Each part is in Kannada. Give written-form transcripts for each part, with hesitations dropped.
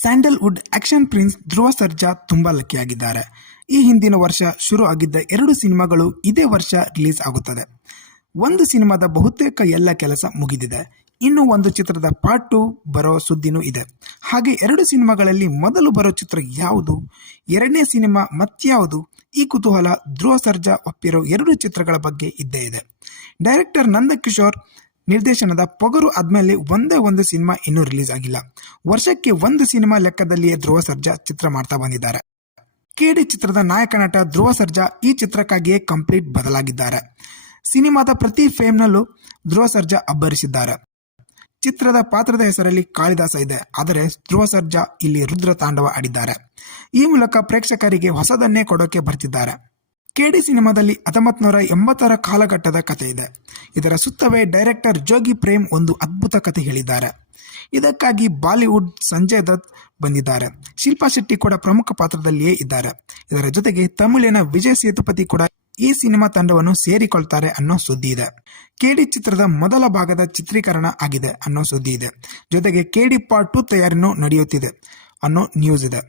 Sandalwood action prince Dhruva Sarja ತುಂಬಾ ಲಕ್ಕಿಯಾಗಿದ್ದಾರೆ. ಈ ಹಿಂದಿನ ವರ್ಷ ಶುರು ಆಗಿದ್ದ 2 ಸಿನಿಮಾಗಳು ಇದೇ ವರ್ಷ ರಿಲೀಸ್ ಆಗುತ್ತದೆ. ಒಂದು ಸಿನಿಮಾದ ಬಹುತೇಕ ಎಲ್ಲ ಕೆಲಸ ಮುಗಿದಿದೆ. ಇನ್ನು ಒಂದು ಚಿತ್ರದ ಪಾರ್ಟ್ 2 ಬರೋ ಸುದ್ದಿನೂ ಇದೆ. ಹಾಗೆ 2 ಸಿನಿಮಾಗಳಲ್ಲಿ ಮೊದಲು ಬರೋ ಚಿತ್ರ ಯಾವುದು, ಎರಡನೇ ಸಿನಿಮಾ ಮತ್ಯಾವುದು, ಈ ಕುತೂಹಲ ಧ್ರುವ ಸರ್ಜಾ ಒಪ್ಪಿರೋ 2 ಚಿತ್ರಗಳ ಬಗ್ಗೆ ಇದ್ದೇ ಇದೆ. ಡೈರೆಕ್ಟರ್ ನಂದಕಿಶೋರ್ ನಿರ್ದೇಶನದ ಪೊಗರು ಆದ್ಮೇಲೆ ಒಂದೇ ಒಂದು ಸಿನಿಮಾ ಇನ್ನೂ ರಿಲೀಸ್ ಆಗಿಲ್ಲ. ವರ್ಷಕ್ಕೆ ಒಂದು ಸಿನಿಮಾ ಲೆಕ್ಕದಲ್ಲಿಯೇ ಧ್ರುವ ಸರ್ಜಾ ಚಿತ್ರ ಮಾಡ್ತಾ ಬಂದಿದ್ದಾರೆ. ಕೇಡಿ ಚಿತ್ರದ ನಾಯಕ ನಟ ಧ್ರುವ ಸರ್ಜಾ ಈ ಚಿತ್ರಕ್ಕಾಗಿಯೇ ಕಂಪ್ಲೀಟ್ ಬದಲಾಗಿದ್ದಾರೆ. ಸಿನಿಮಾದ ಪ್ರತಿ ಫ್ರೇಮ್ನಲ್ಲೂ ಧ್ರುವ ಸರ್ಜಾ ಅಬ್ಬರಿಸಿದ್ದಾರೆ. ಚಿತ್ರದ ಪಾತ್ರದ ಹೆಸರಲ್ಲಿ ಕಾಳಿದಾಸ ಇದೆ, ಆದರೆ ಧ್ರುವ ಸರ್ಜಾ ಇಲ್ಲಿ ರುದ್ರ ತಾಂಡವ ಆಡಿದ್ದಾರೆ. ಈ ಮೂಲಕ ಪ್ರೇಕ್ಷಕರಿಗೆ ಹೊಸದನ್ನೇ ಕೊಡೋಕೆ ಬರ್ತಿದ್ದಾರೆ. ಕೇಡಿ ಸಿನಿಮಾದಲ್ಲಿ 1980ರ ಕಾಲಘಟ್ಟದ ಕಥೆ ಇದೆ. ಇದರ ಸುತ್ತವೇ ಡೈರೆಕ್ಟರ್ ಜೋಗಿ ಪ್ರೇಮ್ ಒಂದು ಅದ್ಭುತ ಕಥೆ ಹೇಳಿದ್ದಾರೆ. ಇದಕ್ಕಾಗಿ ಬಾಲಿವುಡ್ ಸಂಜಯ್ ದತ್ ಬಂದಿದ್ದಾರೆ. ಶಿಲ್ಪಾ ಶೆಟ್ಟಿ ಕೂಡ ಪ್ರಮುಖ ಪಾತ್ರದಲ್ಲಿಯೇ ಇದ್ದಾರೆ. ಇದರ ಜೊತೆಗೆ ತಮಿಳಿನ ವಿಜಯ್ ಸೇತುಪತಿ ಕೂಡ ಈ ಸಿನಿಮಾ ತಂಡವನ್ನು ಸೇರಿಕೊಳ್ತಾರೆ ಅನ್ನೋ ಸುದ್ದಿ ಇದೆ. ಕೇಡಿ ಚಿತ್ರದ ಮೊದಲ ಭಾಗದ ಚಿತ್ರೀಕರಣ ಆಗಿದೆ ಅನ್ನೋ ಸುದ್ದಿ ಇದೆ. ಜೊತೆಗೆ ಕೇಡಿ ಪಾರ್ಟ್ 2 ತಯಾರಿನೂ ನಡೆಯುತ್ತಿದೆ ಅನ್ನೋ ನ್ಯೂಸ್ ಇದೆ.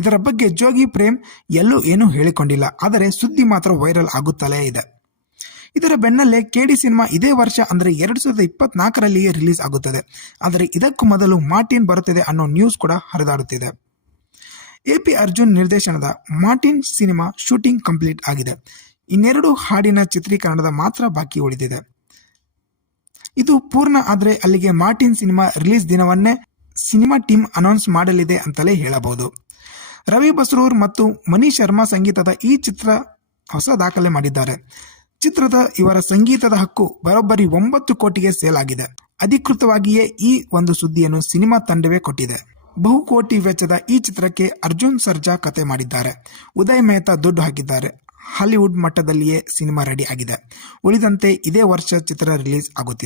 ಇದರ ಬಗ್ಗೆ ಜೋಗಿ ಪ್ರೇಮ್ ಎಲ್ಲೂ ಏನೂ ಹೇಳಿಕೊಂಡಿಲ್ಲ, ಆದರೆ ಸುದ್ದಿ ಮಾತ್ರ ವೈರಲ್ ಆಗುತ್ತಲೇ ಇದೆ. ಇದರ ಬೆನ್ನಲ್ಲೇ ಕೇಡಿ ಸಿನಿಮಾ ಇದೇ ವರ್ಷ ಅಂದರೆ 2024ರಲ್ಲಿಯೇ ರಿಲೀಸ್ ಆಗುತ್ತದೆ. ಆದರೆ ಇದಕ್ಕೂ ಮೊದಲು ಮಾರ್ಟಿನ್ ಬರುತ್ತಿದೆ ಅನ್ನೋ ನ್ಯೂಸ್ ಕೂಡ ಹರಿದಾಡುತ್ತಿದೆ. ಎಪಿ ಅರ್ಜುನ್ ನಿರ್ದೇಶನದ ಮಾರ್ಟಿನ್ ಸಿನಿಮಾ ಶೂಟಿಂಗ್ ಕಂಪ್ಲೀಟ್ ಆಗಿದೆ. ಇನ್ನೆರಡು ಹಾಡಿನ ಚಿತ್ರೀಕರಣದ ಮಾತ್ರ ಬಾಕಿ ಉಳಿದಿದೆ. ಇದು ಪೂರ್ಣ ಆದರೆ ಅಲ್ಲಿಗೆ ಮಾರ್ಟಿನ್ ಸಿನಿಮಾ ರಿಲೀಸ್ ದಿನವನ್ನೇ ಸಿನಿಮಾ ಟೀಮ್ ಅನೌನ್ಸ್ ಮಾಡಲಿದೆ ಅಂತಲೇ ಹೇಳಬಹುದು. ರವಿ ಬಸ್ರೂರ್ ಮತ್ತು ಮನೀಶ್ ಶರ್ಮಾ ಸಂಗೀತದ ಈ ಚಿತ್ರ ಹೊಸ ದಾಖಲೆ ಮಾಡಿದ್ದಾರೆ. ಚಿತ್ರದ ಇವರ ಸಂಗೀತದ ಹಕ್ಕು ಬರೋಬ್ಬರಿ 9 ಕೋಟಿಗೆ ಸೇಲ್ ಆಗಿದೆ. ಅಧಿಕೃತವಾಗಿಯೇ ಈ ಒಂದು ಸುದ್ದಿಯನ್ನು ಸಿನಿಮಾ ತಂಡವೇ ಕೊಟ್ಟಿದೆ. ಬಹುಕೋಟಿ ವೆಚ್ಚದ ಈ ಚಿತ್ರಕ್ಕೆ ಅರ್ಜುನ್ ಸರ್ಜಾ ಕತೆ ಮಾಡಿದ್ದಾರೆ. ಉದಯ್ ಮೆಹ್ತಾ ದುಡ್ಡು ಹಾಕಿದ್ದಾರೆ. ಹಾಲಿವುಡ್ ಮಟ್ಟದಲ್ಲಿಯೇ ಸಿನಿಮಾ ರೆಡಿ ಆಗಿದೆ. ಉಳಿದಂತೆ ಇದೇ ವರ್ಷ ಚಿತ್ರ ರಿಲೀಸ್ ಆಗುತ್ತಿದೆ.